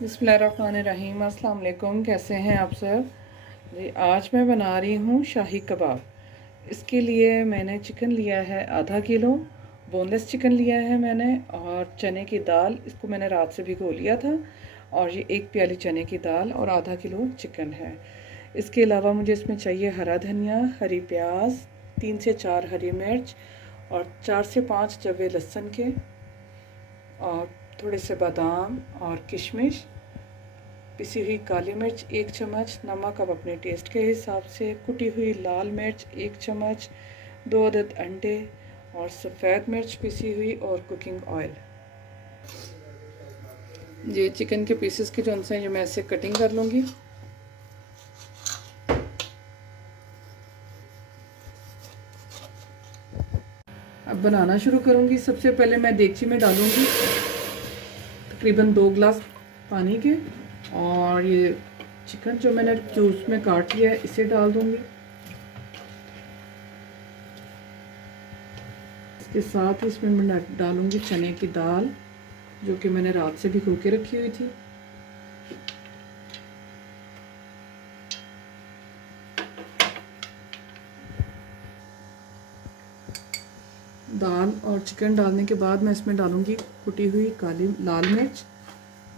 बिस्मिल्लाहिर्रहमानिर्रहीम। अस्सलाम वालेकुम। कैसे हैं आप सब जी। आज मैं बना रही हूँ शाही कबाब। इसके लिए मैंने चिकन लिया है आधा किलो, बोनलेस चिकन लिया है मैंने, और चने की दाल, इसको मैंने रात से भिगो लिया था। और ये 1 प्याली चने की दाल और आधा किलो चिकन है। इसके अलावा मुझे इसमें चाहिए हरा धनिया, हरी प्याज, 3 से 4 हरी मिर्च और 4 से 5 जवे लहसुन के, और थोड़े से बादाम और किशमिश, पिसी हुई काली मिर्च 1 चम्मच, नमक अब अपने टेस्ट के हिसाब से, कुटी हुई लाल मिर्च 1 चम्मच, 2 अदद अंडे और सफ़ेद मिर्च पिसी हुई, और कुकिंग ऑयल। ये चिकन के पीसेस के जो हैं ये मैं ऐसे कटिंग कर लूँगी। अब बनाना शुरू करूँगी। सबसे पहले मैं देगची में डालूँगी तकरीबन 2 गिलास पानी के, और ये चिकन जो मैंने जूस में काट लिया है इसे डाल दूँगी। इसके साथ ही इसमें मैं डालूँगी चने की दाल जो कि मैंने रात से भिगो के रखी हुई थी। दाल और चिकन डालने के बाद मैं इसमें डालूँगी कुटी हुई लाल मिर्च,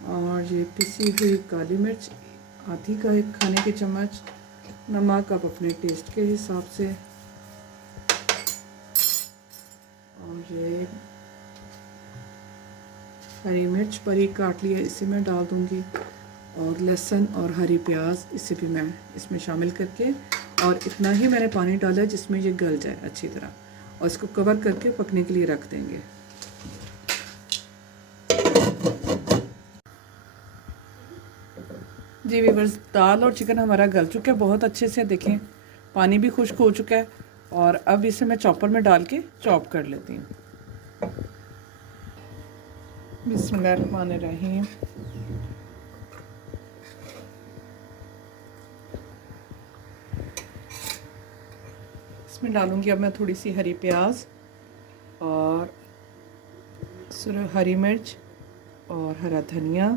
और ये पिसी हुई काली मिर्च आधी का 1 खाने के चम्मच, नमक आप अपने टेस्ट के हिसाब से, और ये हरी मिर्च बारीक काट लिया इसे मैं डाल दूँगी, और लहसुन और हरी प्याज इसे भी मैं इसमें शामिल करके, और इतना ही मैंने पानी डाला जिसमें ये गल जाए अच्छी तरह, और इसको कवर करके पकने के लिए रख देंगे। जी वीवर्स, दाल और चिकन हमारा गल चुका है बहुत अच्छे से, देखें पानी भी खुश्क हो चुका है। और अब इसे मैं चॉपर में डाल के चॉप कर लेती हूँ। बिस्मिल्लाहिर्रहमानिर्रहीम। इसमें डालूँगी अब मैं थोड़ी सी हरी प्याज और हरी मिर्च और हरा धनिया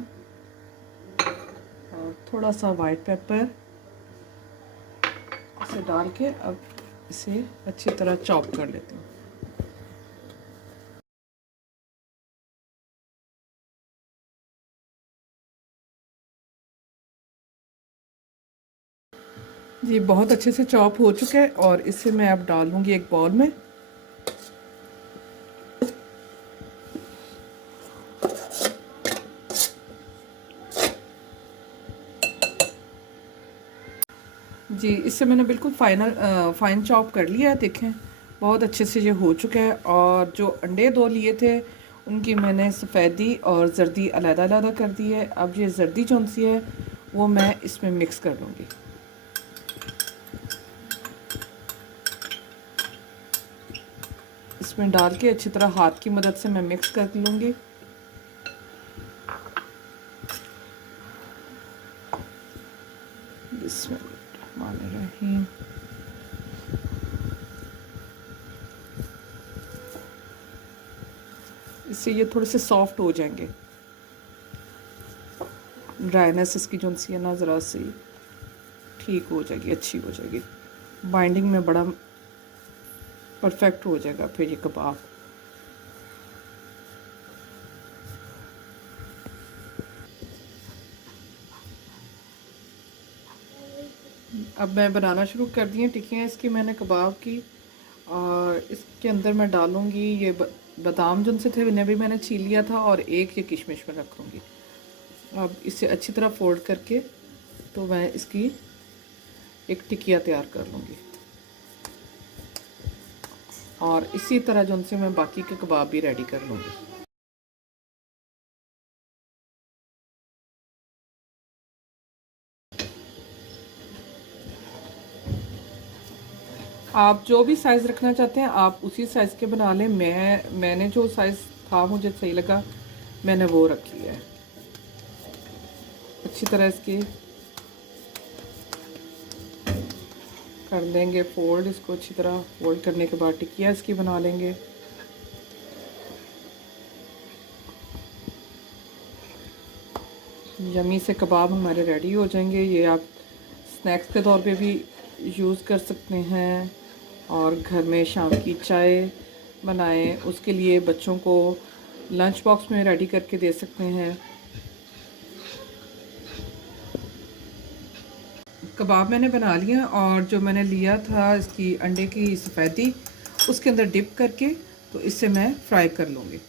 और थोड़ा सा वाइट पेपर, इसे डाल के अब इसे अच्छी तरह चॉप कर लेती हूँ। जी बहुत अच्छे से चॉप हो चुका है, और इसे मैं अब डाल दूँगी एक बाउल में। जी इससे मैंने बिल्कुल फाइन चॉप कर लिया है, देखें बहुत अच्छे से ये हो चुका है। और जो अंडे 2 लिए थे उनकी मैंने सफ़ेदी और जर्दी अलग-अलग कर दी है। अब ये जर्दी कौन सी है वो मैं इसमें मिक्स कर लूँगी। इसमें डाल के अच्छी तरह हाथ की मदद से मैं मिक्स कर लूँगी। बिस्मिल्लाहिर्रहमानिर्रहीम। इससे ये थोड़े से सॉफ्ट हो जाएंगे। ड्राइनेस इसकी जो सी है ना ज़रा सी ठीक हो जाएगी, अच्छी हो जाएगी, बाइंडिंग में बड़ा परफेक्ट हो जाएगा फिर ये कबाब। अब मैं बनाना शुरू कर दी हैं टिक्कियाँ इसकी मैंने कबाब की, और इसके अंदर मैं डालूँगी ये बादाम जो से थे उन्हें भी मैंने छील लिया था, और एक ये किशमिश में रख दूँगी। अब इसे अच्छी तरह फोल्ड करके तो मैं इसकी एक टिकिया तैयार कर लूँगी, और इसी तरह जो से मैं बाकी के कबाब भी रेडी कर लूँगी। आप जो भी साइज़ रखना चाहते हैं आप उसी साइज़ के बना लें। मैंने जो साइज़ था मुझे सही लगा मैंने वो रख लिया है। अच्छी तरह इसकी कर देंगे फोल्ड, इसको अच्छी तरह फोल्ड करने के बाद टिकिया इसकी बना लेंगे। यमी से कबाब हमारे रेडी हो जाएंगे। ये आप स्नैक्स के तौर पे भी यूज़ कर सकते हैं और घर में शाम की चाय बनाएं, उसके लिए बच्चों को लंच बॉक्स में रेडी करके दे सकते हैं। कबाब मैंने बना लिया और जो मैंने लिया था इसकी अंडे की सफ़ेदी, उसके अंदर डिप करके तो इससे मैं फ्राई कर लूँगी।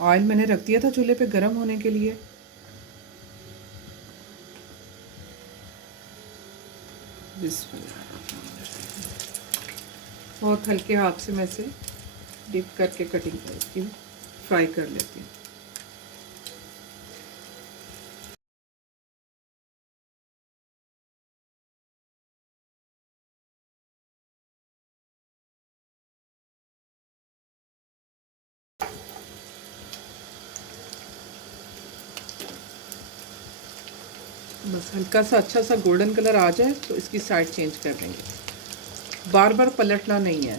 ऑयल मैंने रख दिया था चूल्हे पे गर्म होने के लिए। बहुत हल्के हाथ से मैं इसे डिप करके कटिंग करके फ्राई कर लेती हूँ। बस हल्का सा अच्छा सा गोल्डन कलर आ जाए तो इसकी साइड चेंज कर देंगे, बार बार पलटना नहीं है।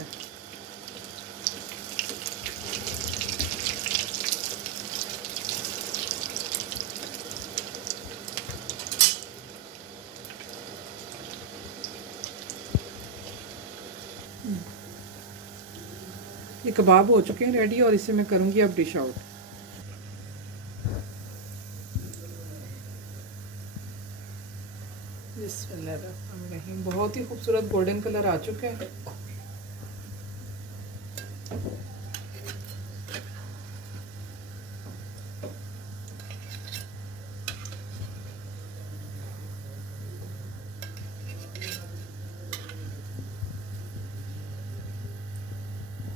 ये कबाब हो चुके हैं रेडी और इसे मैं करूँगी अब डिश आउट। बिस्मिल्लाहिर्रहमानिर्रहीम। बहुत ही खूबसूरत गोल्डन कलर आ चुका है।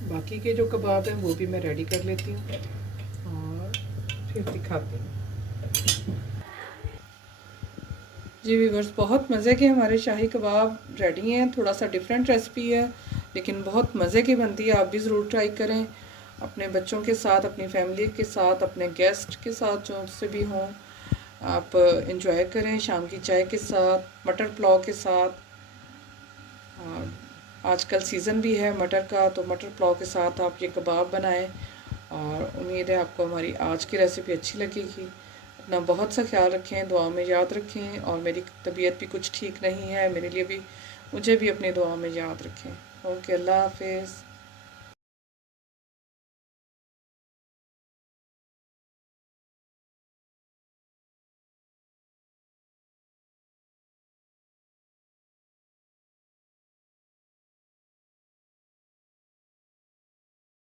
बाकी के जो कबाब हैं वो भी मैं रेडी कर लेती हूँ और फिर दिखाती हूँ। जी व्यूअर्स, बहुत मज़े के हमारे शाही कबाब रेडी हैं। थोड़ा सा डिफरेंट रेसिपी है लेकिन बहुत मज़े की बनती है। आप भी ज़रूर ट्राई करें, अपने बच्चों के साथ, अपनी फैमिली के साथ, अपने गेस्ट के साथ जो से भी हों, आप इंजॉय करें शाम की चाय के साथ, मटर पुलाव के साथ। और आजकल सीज़न भी है मटर का, तो मटर पुलाव के साथ आप ये कबाब बनाएं और उम्मीद है आपको हमारी आज की रेसिपी अच्छी लगेगी। अपना बहुत सा ख्याल रखें, दुआ में याद रखें और मेरी तबीयत भी कुछ ठीक नहीं है, मेरे लिए भी, मुझे भी अपनी दुआ में याद रखें। ओके, अल्लाह हाफिज़।